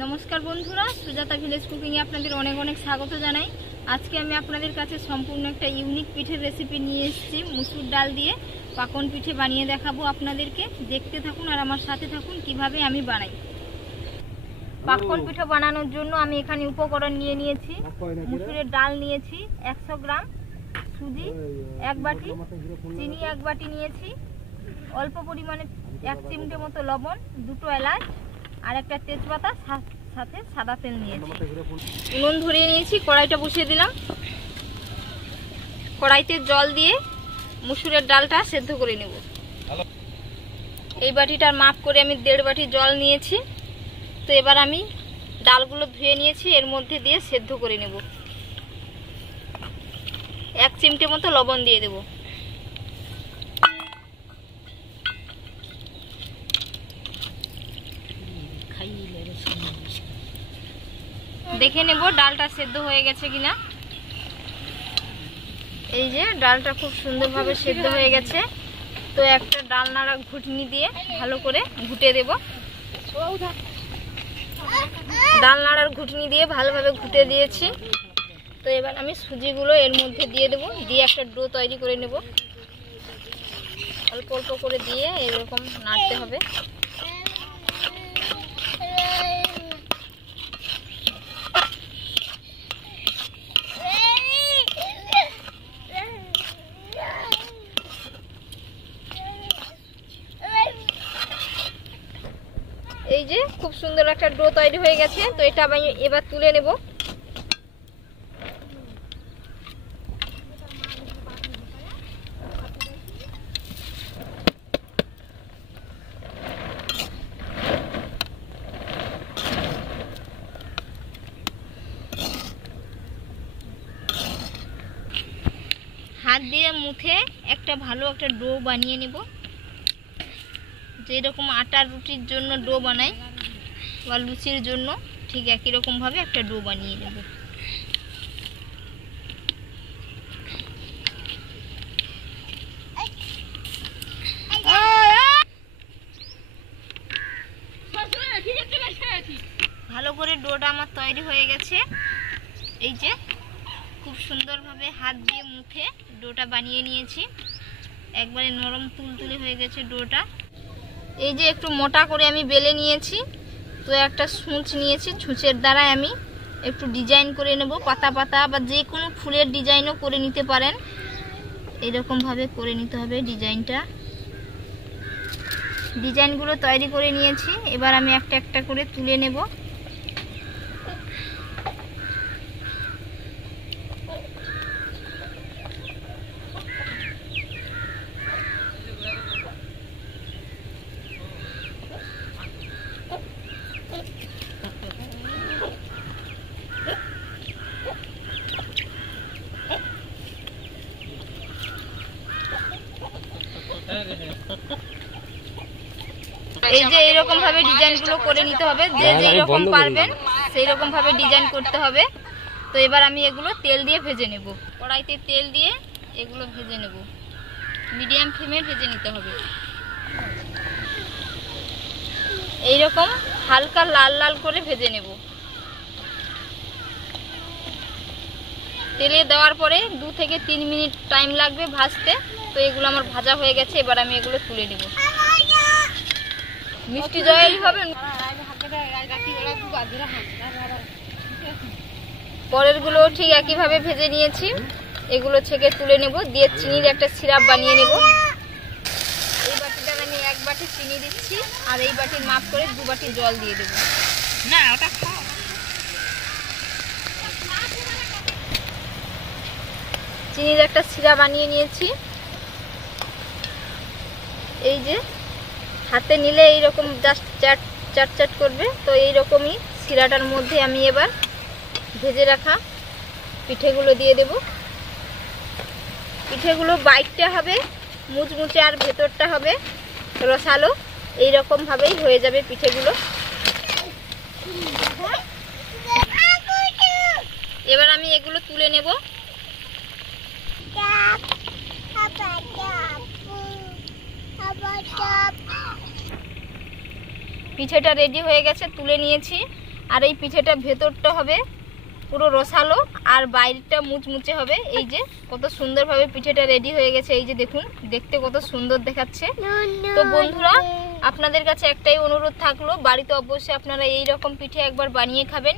नमस्कार बंधुरा Sujata village cooking এ আপনাদের অনেক অনেক স্বাগত জানাই। আজকে আমি আপনাদের কাছে সম্পূর্ণ একটা ইউনিক পিঠের রেসিপি নিয়ে এসেছি। মসুর ডাল দিয়ে পাকন পিঠে বানিয়ে দেখাবো আপনাদেরকে। দেখতে থাকুন আর আমার সাথে থাকুন কিভাবে আমি বানাই। পাকন পিঠে বানানোর জন্য আমি এখানে উপকরণ নিয়ে নিয়েছি। মসুরের ডাল নিয়েছি 100 গ্রাম, সুজি 1 বাটি, চিনি 1 বাটি নিয়েছি, অল্প পরিমাণে 1 চিমটে মতো লবণ, 2টো এলাচ আর একটা তেজপাতা, সাথে সাদা তেল নিয়েছি। উনুন ধরিয়ে নিয়েছি, কড়াইটা বসিয়ে দিলাম। কড়াইতে জল দিয়ে মসুরের ডালটা সেদ্ধ করে নেব। এই বাটিটার মাপ করে আমি 1.5 বাটি জল নিয়েছি। তো এবার আমি ডালগুলো ধুয়ে নিয়েছি, এর মধ্যে দিয়ে সেদ্ধ করে নেব। 1 চিমটে মতো লবণ দিয়ে দেব। দেখে নেব ডালটা সেদ্ধ হয়ে গেছে কিনা। এই যে ডালটা খুব সুন্দরভাবে সেদ্ধ হয়ে গেছে। তো একটা ডাল নাড়া ঘুটনি দিয়ে ভালো করে ঘুটে দেব। ডাল নাড়ার ঘুটনি দিয়ে ভালোভাবে ঘুটে দিয়েছি। তো এবার আমি সুজিগুলো এর মধ্যে দিয়ে দেব, দিয়ে একটা ডো তৈরি করে নেব। অল্প অল্প করে দিয়ে এরকম নাড়তে হবে। এই যে খুব সুন্দর একটা ডো তৈরি হয়ে গেছে। তো এটা আমি এবার তুলে নেব। হাত দিয়ে মুথে একটা ভালো একটা ডো বানিয়ে নেব। যেরকম আটার রুটির জন্য ডো বানাই বা লুচির জন্য, ঠিক একই রকম ভাবে একটা ডো বানিয়ে নেব। ভালো করে ডোটা আমার তৈরি হয়ে গেছে। এই যে খুব সুন্দরভাবে হাত দিয়ে মুথে ডোটা বানিয়ে নিয়েছি। একবারে নরম তুলতুলে হয়ে গেছে ডোটা। এই যে একটু মোটা করে আমি বেলে নিয়েছি। তো একটা ছুঁচ নিয়েছি, ছুঁচের দ্বারা আমি একটু ডিজাইন করে নেব। পাতা পাতা বা যে কোনো ফুলের ডিজাইনও করে নিতে পারেন। এরকম ভাবে করে নিতে হবে ডিজাইনটা। ডিজাইনগুলো তৈরি করে নিয়েছি। এবার আমি একটা একটা করে তুলে নেব। এই যে এরকম ভাবে ডিজাইনগুলো করে নিতে হবে। যে যেই রকম পারবেন সেই রকম ভাবে ডিজাইন করতে হবে। তো এবার আমি এগুলো তেল দিয়ে ভেজে নেব। কড়াইতে তেল দিয়ে এগুলো ভেজে নেব। মিডিয়াম ফ্লেমে ভেজে নিতে হবে। এই রকম হালকা লাল লাল করে ভেজে নেব। তেলে দেওয়ার পরে 2 থেকে 3 মিনিট টাইম লাগবে ভাজতে। তো এগুলো আমার ভাজা হয়ে গেছে। এবার আমি এগুলো তুলে নেব। মিষ্টি জল হবে, পরের গুলো ঠিক একই ভাবে ভেজে নিয়েছি। এগুলো ছেঁকে তুলে নেব, দিয়ে চিনির একটা সিরাপ বানিয়ে নেব। এই বাটিটা আমি 1 বাটি চিনি দিচ্ছি আর এই বাটির মাপ করে 2 বাটি জল দিয়ে দেব। না ওটা খাও। চিনির একটা সিরাপ বানিয়ে নিয়েছি। এই যে হাতে নিলে এইরকম জাস্ট চাট চাট চাট করবে। তো এইরকমই শিরাটার মধ্যে আমি এবার ভেজে রাখা পিঠেগুলো দিয়ে দেব। পিঠেগুলো বাইটটা হবে মুচমুচে আর ভেতরটা হবে রসালো। এইরকম ভাবেই হয়ে যাবে পিঠেগুলো। এবার আমি এগুলো তুলে নেব। পিঠেটা রেডি হয়ে গেছে, তুলে নিয়েছি। আর এই পিঠেটা ভেতরটা হবে পুরো রসালো আর বাইরেটা মুচমুচে হবে। এই যে কত সুন্দরভাবে পিঠেটা রেডি হয়ে গেছে, এই যে দেখুন দেখতে কত সুন্দর দেখাচ্ছে। তো বন্ধুরা আপনাদের কাছে একটাই অনুরোধ থাকলো, বাড়িতে অবশ্যই আপনারা এই রকম পিঠে একবার বানিয়ে খাবেন।